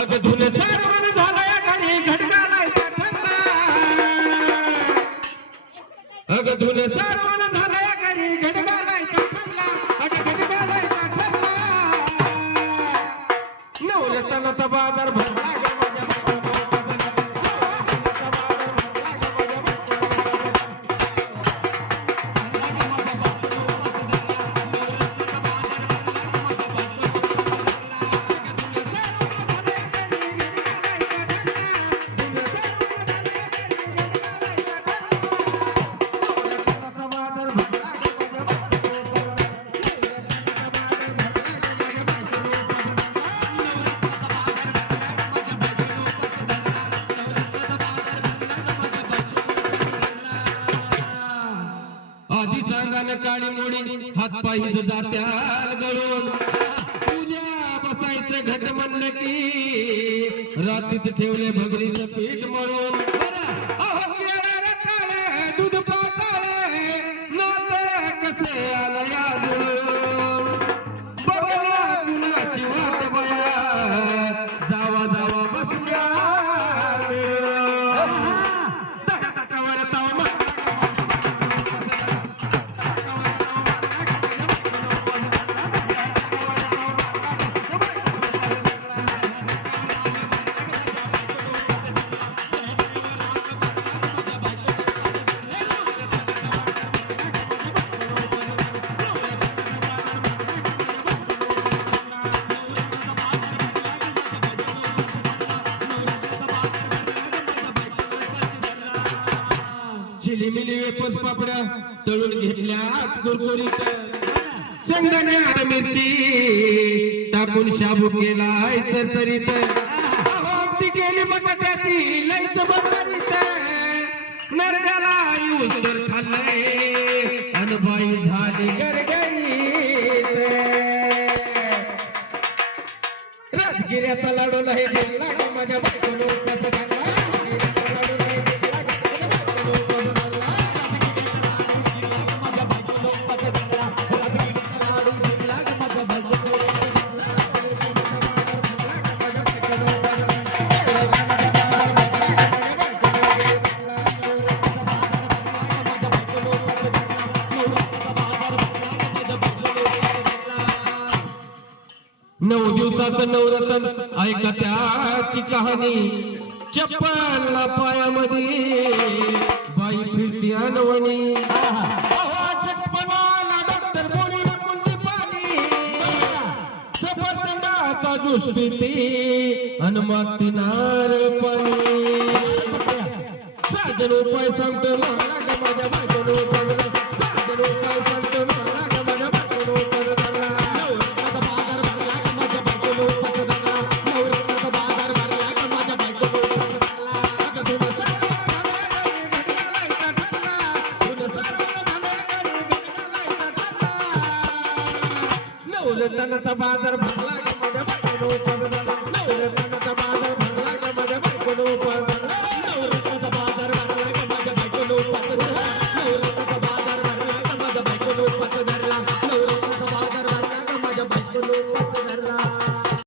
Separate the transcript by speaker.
Speaker 1: अग धुन सारवण झालाय घरी घडगालायचा ठरला. अग झालाय घरी घडगालायचा ठरला. अग घडगालायचा आधी चांगाने काळी मोडी हात पायी जात्या गळून. उद्या बसायचं घट म्हणलं की रात्रीच ठेवले भगरीचं पीठ मळून. चिलीमिली वेपस पापड्या तळून घेतल्या कुरकुरीत. शेंगदाणे मिरची टाकून शाबू केलाय चरचरीत. आमटी केली बटाट्याची लईच बटारीत नरड्याला यूज तर खाल्लंय. अनबाई झाली गरगरीत. राजगिऱ्याचा लाडू नाही दिला ग माझ्या बायकोनं नऊ दिवसाचं नवरत्न. ऐका त्याची कहाणी. चप्पल पायामध्ये. बाई फिरती अनवणी. चप्पलाला डॉक्टर पाणी ज्यूस पिते. अन माती नारळ पाणी. साजन उपाय सांगतो माझ्या ग माझ्या ठरला. बाजार भरला ग माझ्या